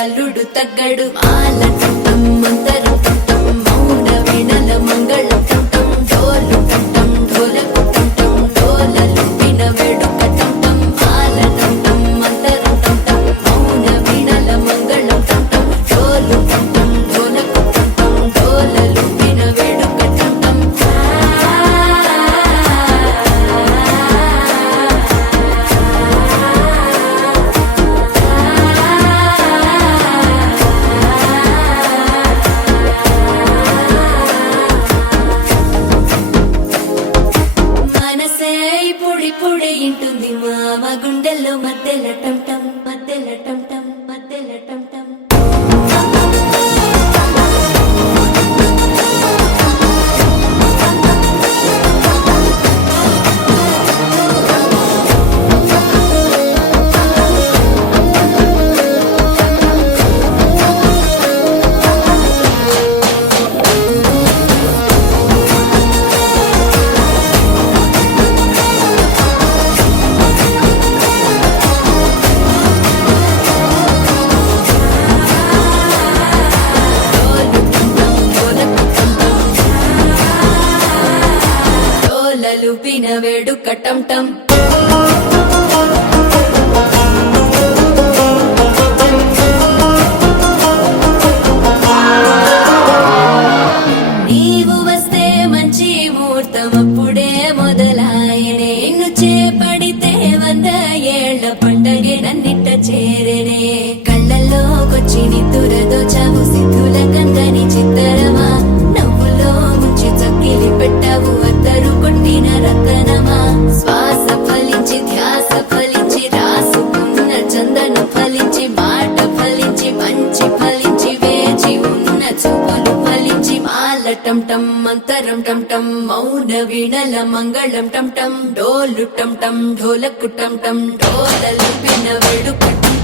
అల్లుడు తగ్గడు మాల టం మంతరం టం మౌన వీణల మంగళం టం డోలు టం ఢోలకు టం డోలలు విన వేడుక టం మాల టం మంతరం టం మౌన వీణల మంగళం టం డోలు టం ఢోలకు టం డోలలు విన వేడుక టం పొడి ఇంటుంది మామ గుండెల్లో మధ్యల టం టం మధ్యల టం టం మధ్యల టం టం లుపిన వేడుక టం టం నీవు వస్తే మంచి ముహూర్తం అప్పుడే మొదలాయనే నిన్ను చేపడితే 100 ఏళ్ల పండగే నన్నిట్ట చేరనే కళ్ళల్లోకొచ్చి నిద్దురదోచావు సిద్ధుల కందని చిత్తరమా నవ్వులో ముంచి చక్కిలి పెట్టావు అద్దరు కొట్టిన రతనమా శ్వాస ఫలించి ధ్యాస ఫలించి రాసుకున్న చందన ఫలించి మాట ఫలించి మంచి ఫలించి వేచి ఉన్న చూపులు ఫలించి మాల టం టం మంతరం టం టం మౌన వీణల మంగళం టం టం డోలు టం టం ఢోలకు టం టం డోలలు విన వేడుక టం